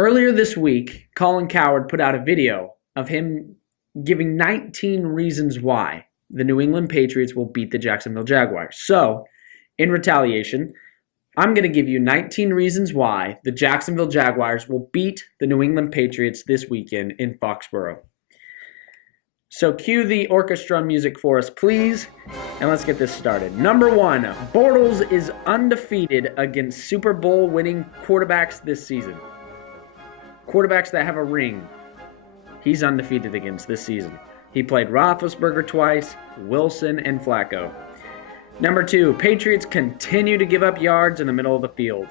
Earlier this week, Colin Cowherd put out a video of him giving 19 reasons why the New England Patriots will beat the Jacksonville Jaguars. So, in retaliation, I'm going to give you 19 reasons why the Jacksonville Jaguars will beat the New England Patriots this weekend in Foxborough. So cue the orchestra music for us, please, and let's get this started. Number 1, Bortles is undefeated against Super Bowl winning quarterbacks this season. Quarterbacks that have a ring, he's undefeated against this season. He played Roethlisberger twice, Wilson, and Flacco. Number 2, Patriots continue to give up yards in the middle of the field.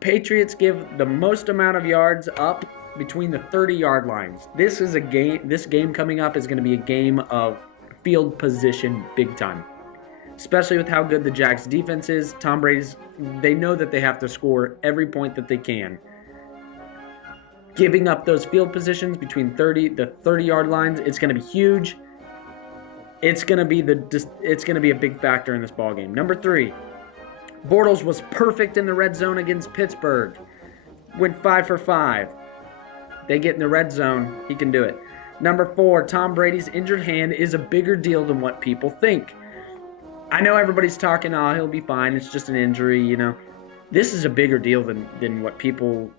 Patriots give the most amount of yards up between the 30-yard lines. This game coming up is going to be a game of field position big time. Especially with how good the Jags defense is. Tom Brady's, they know that they have to score every point that they can. Giving up those field positions between the 30-yard lines, it's going to be huge. It's going to be a big factor in this ball game. Number 3, Bortles was perfect in the red zone against Pittsburgh. Went 5 for 5. They get in the red zone, he can do it. Number 4, Tom Brady's injured hand is a bigger deal than what people think. I know everybody's talking, oh, he'll be fine, it's just an injury, you know. This is a bigger deal than what people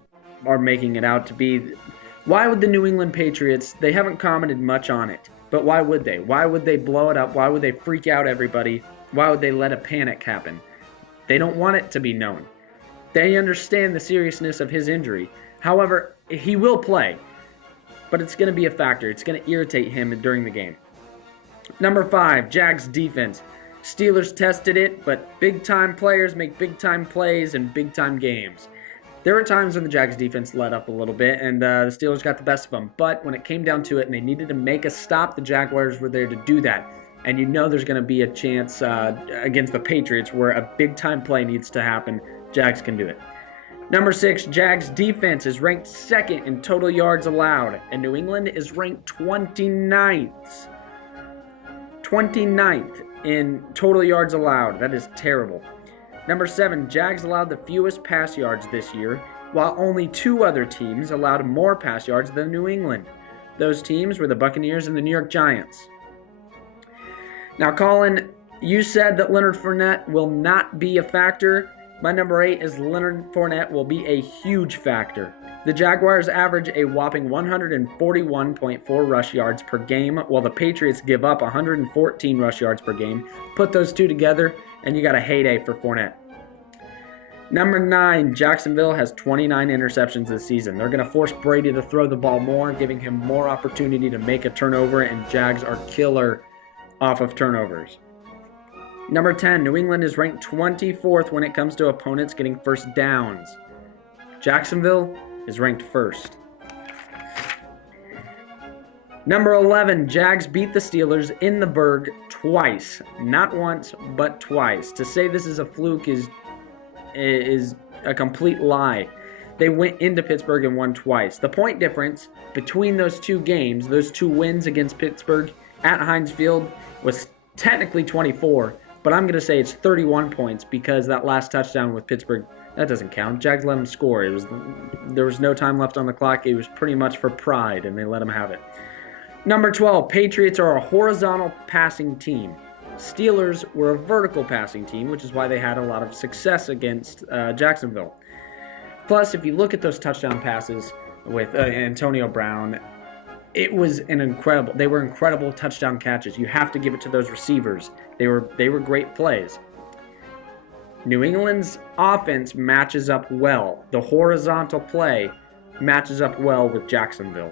are making it out to be. Why would the New England Patriots, they haven't commented much on it, but why would they? Why would they blow it up? Why would they freak out everybody? Why would they let a panic happen? They don't want it to be known. They understand the seriousness of his injury. However, he will play, but it's going to be a factor. It's going to irritate him during the game. Number 5, Jags defense. Steelers tested it, but big-time players make big-time plays in big-time games. There were times when the Jags defense let up a little bit, and the Steelers got the best of them. But when it came down to it and they needed to make a stop, the Jaguars were there to do that. And you know there's going to be a chance against the Patriots where a big-time play needs to happen. Jags can do it. Number 6, Jags defense is ranked 2nd in total yards allowed, and New England is ranked 29th. 29th in total yards allowed. That is terrible. Number 7, Jags allowed the fewest pass yards this year, while only 2 other teams allowed more pass yards than New England. Those teams were the Buccaneers and the New York Giants. Now, Colin, you said that Leonard Fournette will not be a factor. My number 8 is Leonard Fournette will be a huge factor. The Jaguars average a whopping 141.4 rush yards per game, while the Patriots give up 114 rush yards per game. Put those two together, and you got a heyday for Fournette. Number 9, Jacksonville has 29 interceptions this season. They're going to force Brady to throw the ball more, giving him more opportunity to make a turnover, and Jags are killer off of turnovers. Number 10, New England is ranked 24th when it comes to opponents getting first downs. Jacksonville is ranked 1st. Number 11, Jags beat the Steelers in the Berg twice. Not once, but twice. To say this is a fluke is a complete lie. They went into Pittsburgh and won twice. The point difference between those two games, those 2 wins against Pittsburgh at Heinz Field, was technically 24, but I'm going to say it's 31 points because that last touchdown with Pittsburgh, that doesn't count. Jags let them score. There was no time left on the clock. It was pretty much for pride, and they let them have it. Number 12, Patriots are a horizontal passing team. Steelers were a vertical passing team, which is why they had a lot of success against Jacksonville. Plus, if you look at those touchdown passes with Antonio Brown, they were incredible touchdown catches. You have to give it to those receivers. They were great plays. New England's offense matches up well. The horizontal play matches up well with Jacksonville.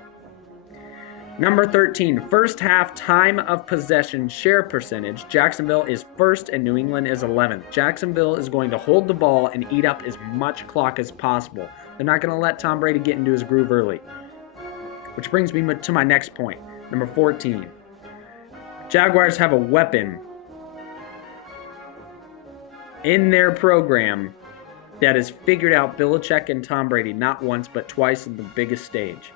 Number 13, first half time of possession share percentage. Jacksonville is 1st and New England is 11th. Jacksonville is going to hold the ball and eat up as much clock as possible. They're not going to let Tom Brady get into his groove early. Which brings me to my next point, number 14. Jaguars have a weapon in their program that has figured out Belichick and Tom Brady not once but twice in the biggest stage.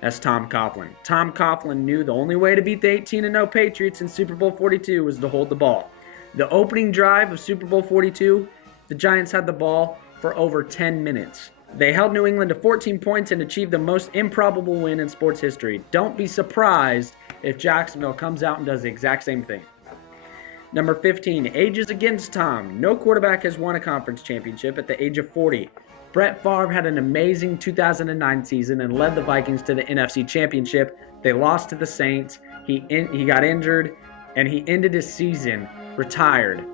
That's Tom Coughlin. Tom Coughlin knew the only way to beat the 18-0 Patriots in Super Bowl 42 was to hold the ball. The opening drive of Super Bowl 42, the Giants had the ball for over 10 minutes. They held New England to 14 points and achieved the most improbable win in sports history. Don't be surprised if Jacksonville comes out and does the exact same thing. Number 15, age is against Tom. No quarterback has won a conference championship at the age of 40. Brett Favre had an amazing 2009 season and led the Vikings to the NFC Championship. They lost to the Saints. He got injured, and he ended his season retired.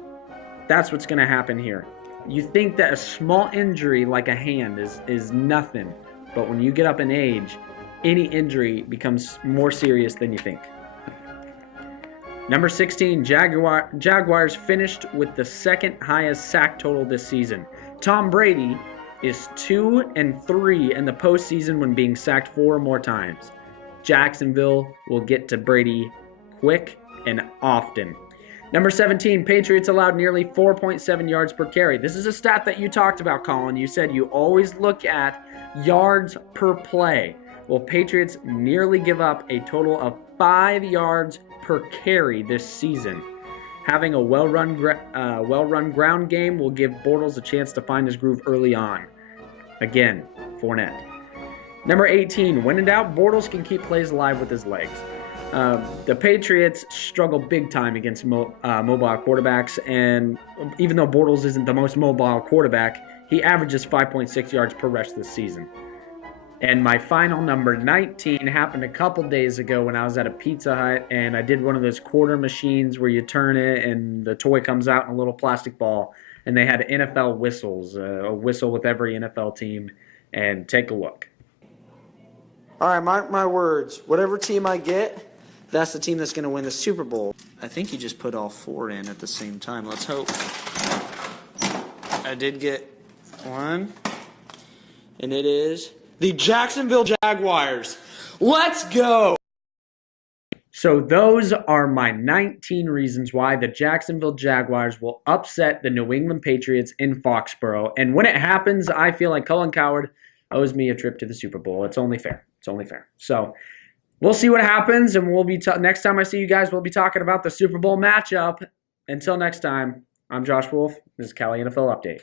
That's what's going to happen here. You think that a small injury like a hand is nothing, but when you get up in age, any injury becomes more serious than you think. Number 16, Jaguars finished with the second highest sack total this season. Tom Brady is 2-3 in the postseason when being sacked 4 or more times. Jacksonville will get to Brady quick and often. Number 17, Patriots allowed nearly 4.7 yards per carry. This is a stat that you talked about, Colin. You said you always look at yards per play. Well, Patriots nearly give up a total of 5 yards per carry this season. Having a well-run ground game will give Bortles a chance to find his groove early on. Again, Fournette. Number 18, when in doubt, Bortles can keep plays alive with his legs. The Patriots struggle big time against mobile quarterbacks, and even though Bortles isn't the most mobile quarterback, he averages 5.6 yards per rush this season. And my final number 19 happened a couple days ago when I was at a Pizza Hut, and I did one of those quarter machines where you turn it and the toy comes out in a little plastic ball, and they had NFL whistles, a whistle with every NFL team, and take a look. All right, mark my words. Whatever team I get, that's the team that's going to win the Super Bowl. I think you just put all 4 in at the same time. Let's hope. I did get 1, and it is the Jacksonville Jaguars. Let's go! So those are my 19 reasons why the Jacksonville Jaguars will upset the New England Patriots in Foxborough. And when it happens, I feel like Colin Cowherd owes me a trip to the Super Bowl. It's only fair. It's only fair. So we'll see what happens, and we'll be next time I see you guys, we'll be talking about the Super Bowl matchup. Until next time, I'm Josh Wolf. This is Cowley NFL Update.